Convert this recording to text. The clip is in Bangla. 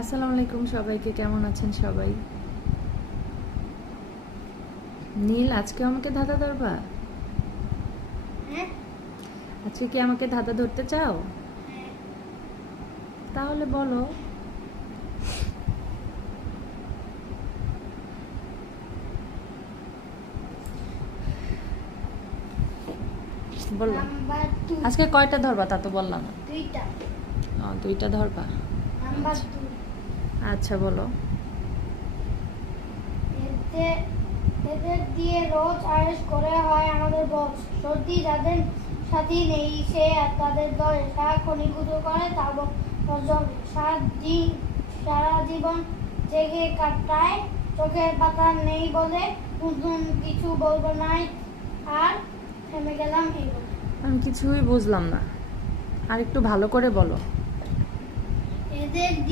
আসসালামু আলাইকুম সবাইকে, কেমন আছেন সবাই? নীল, আজকে আমাকে ধাঁধা ধরবা? হ্যাঁ। আজকে কি আমাকে ধাঁধা ধরতে চাও? তাহলে বলো। বললাম নাম্বার 2। আজকে কয়টা ধরবা তা তো বললাম না। দুইটা। দুইটা ধরবা। নাম্বার 2। আচ্ছা বলো। এদের এদের দিয়ে রোজ আয়েশ করে হয় আমাদের বস। সর্দি যাদের সাথে নেই সে তাদের দলে সারাক্ষণই গুজো করে তা জলে সারা জীবন জেগে কাটায়। চোখের পাতা নেই বলে নতুন কিছু বলবো নাই। আর থেমে গেলাম এই বলে। আমি কিছুই বুঝলাম না, আর একটু ভালো করে বলো। এদের দিয়ে